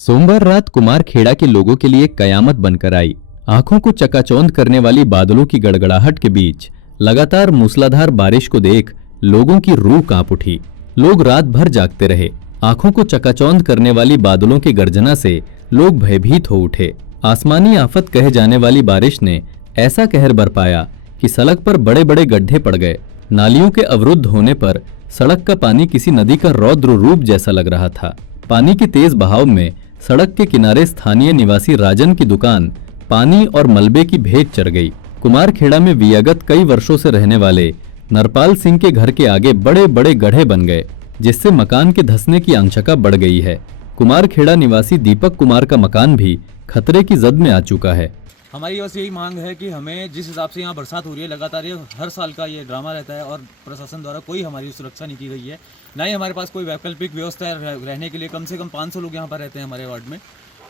सोमवार रात कुमारखेड़ा के लोगों के लिए कयामत बनकर आई। आंखों को चकाचौंध करने वाली बादलों की गड़गड़ाहट के बीच लगातार मूसलाधार बारिश को देख लोगों की रूह कांप उठी। लोग रात भर जागते रहे। आंखों को चकाचौंध करने वाली बादलों की गर्जना से लोग भयभीत हो उठे। आसमानी आफत कहे जाने वाली बारिश ने ऐसा कहर बरपाया कि सड़क पर बड़े बड़े गड्ढे पड़ गए। नालियों के अवरुद्ध होने पर सड़क का पानी किसी नदी का रौद्र रूप जैसा लग रहा था। पानी के तेज बहाव में सड़क के किनारे स्थानीय निवासी राजन की दुकान पानी और मलबे की भेंट चढ़ गई। कुमारखेड़ा में विगत कई वर्षों से रहने वाले नरपाल सिंह के घर के आगे बड़े बड़े गड्ढे बन गए, जिससे मकान के धंसने की आशंका बढ़ गई है। कुमारखेड़ा निवासी दीपक कुमार का मकान भी खतरे की जद में आ चुका है। हमारी बस यही मांग है कि हमें जिस हिसाब से यहाँ बरसात हो रही है लगातार, ये हर साल का ये ड्रामा रहता है और प्रशासन द्वारा कोई हमारी सुरक्षा नहीं की गई है। ना ही हमारे पास कोई वैकल्पिक व्यवस्था है रहने के लिए। कम से कम 500 लोग यहाँ पर रहते हैं हमारे वार्ड में,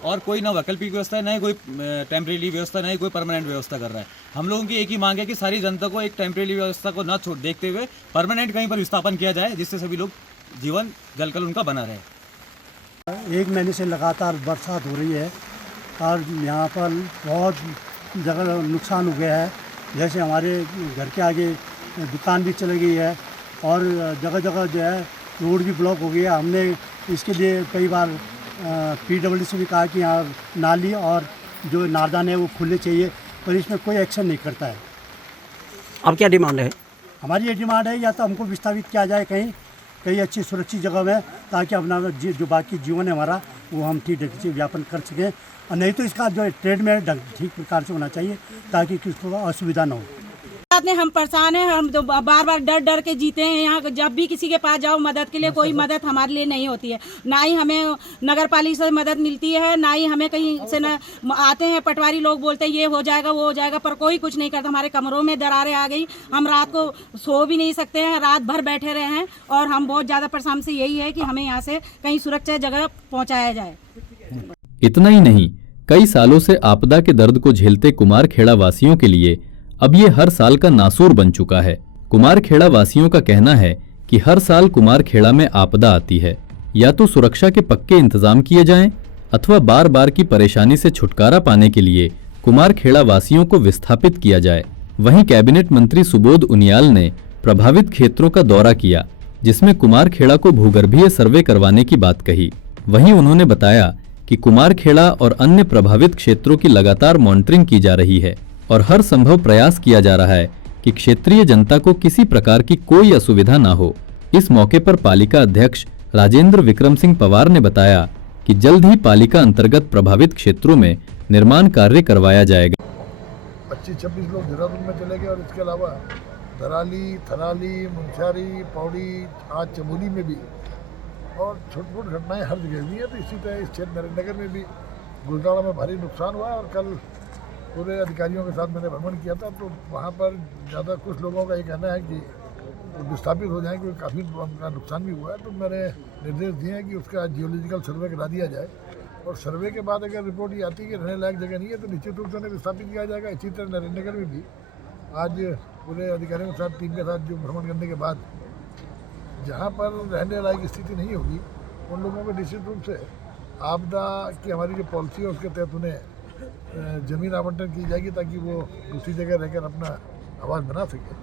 और कोई ना वैकल्पिक व्यवस्था है, ना ही कोई टेम्परेरी व्यवस्था, ना ही कोई परमानेंट व्यवस्था कर रहा है। हम लोगों की एक ही मांग है कि सारी जनता को एक टेम्परेरी व्यवस्था को ना छोड़ देखते हुए परमानेंट कहीं पर विस्थापन किया जाए, जिससे सभी लोग जीवन जलकल उनका बना रहे। 1 महीने से लगातार बरसात हो रही है और यहाँ पर बहुत जगह नुकसान हो गया है। जैसे हमारे घर के आगे दुकान भी चली गई है और जगह जगह जो है रोड भी ब्लॉक हो गई है। हमने इसके लिए कई बार PWD से भी कहा कि यहाँ नाली और जो नारदान है वो खुले चाहिए, पर इसमें कोई एक्शन नहीं करता है। अब क्या डिमांड है? हमारी ये डिमांड है या तो हमको विस्थापित किया जाए कहीं अच्छी सुरक्षित जगह में, ताकि अपना जो बाकी जीवन है हमारा वो हम ठीक ढंग से व्यापन कर सकें, और नहीं तो इसका जो ट्रेड में ठीक प्रकार से होना चाहिए ताकि किसी को असुविधा न हो। हम परेशान हैं। हम तो बार बार डर डर के जीते हैं। यहाँ जब भी किसी के पास जाओ मदद के लिए कोई मदद हमारे लिए नहीं होती है। ना ही हमें नगर पालिका से मदद मिलती है, ना ही हमें कहीं से न आते हैं पटवारी लोग, बोलते हैं ये हो जाएगा वो हो जाएगा, पर कोई कुछ नहीं करता। हमारे कमरों में दरारें आ गई, हम रात को सो भी नहीं सकते हैं, रात भर बैठे रहे हैं और हम बहुत ज़्यादा परेशान से यही है कि हमें यहाँ से कहीं सुरक्षित जगह पहुँचाया जाए। इतना ही नहीं, कई सालों से आपदा के दर्द को झेलते कुमारखेड़ा वासियों के लिए अब ये हर साल का नासूर बन चुका है। कुमारखेड़ा वासियों का कहना है कि हर साल कुमारखेड़ा में आपदा आती है, या तो सुरक्षा के पक्के इंतजाम किए जाएं, अथवा बार बार की परेशानी से छुटकारा पाने के लिए कुमारखेड़ा वासियों को विस्थापित किया जाए। वहीं कैबिनेट मंत्री सुबोध उनियाल ने प्रभावित क्षेत्रों का दौरा किया, जिसमें कुमारखेड़ा को भूगर्भीय सर्वे करवाने की बात कही। वहीं उन्होंने बताया कि कुमारखेड़ा और अन्य प्रभावित क्षेत्रों की लगातार मॉनिटरिंग की जा रही है और हर संभव प्रयास किया जा रहा है कि क्षेत्रीय जनता को किसी प्रकार की कोई असुविधा न हो। इस मौके पर पालिका अध्यक्ष राजेंद्र विक्रम सिंह पवार ने बताया कि जल्द ही पालिका अंतर्गत प्रभावित क्षेत्रों में निर्माण कार्य करवाया जाएगा। 25-26 लोग देहरादून में चले गए और इसके अलावा दराली, थराली, मुंशियारी, पौड़ी, आज चमोली में भी, और छोटी छोटी घटनाएं हर जगह हुई है। तो इसी तरह इस क्षेत्र नगर में भी गुजराड़ा में भारी नुकसान हुआ, और कल पूरे अधिकारियों के साथ मैंने भ्रमण किया था, तो वहाँ पर ज़्यादा कुछ लोगों का ये कहना है कि विस्थापित हो जाए, क्योंकि काफ़ी उनका नुकसान भी हुआ है। तो मैंने निर्देश दिए हैं कि उसका जियोलॉजिकल सर्वे करा दिया जाए, और सर्वे के बाद अगर रिपोर्ट ये आती है कि रहने लायक जगह नहीं है तो निश्चित रूप से उन्हें विस्थापित किया जाएगा। इसी तरह नरेंद्र नगर में भी आज पूरे अधिकारियों के साथ टीम के साथ जो भ्रमण करने के बाद जहाँ पर रहने लायक स्थिति नहीं होगी उन लोगों को निश्चित रूप से आपदा की हमारी जो पॉलिसी है उसके तहत उन्हें ज़मीन आवंटन की जाएगी, ताकि वो दूसरी जगह रहकर अपना आवास बना सके।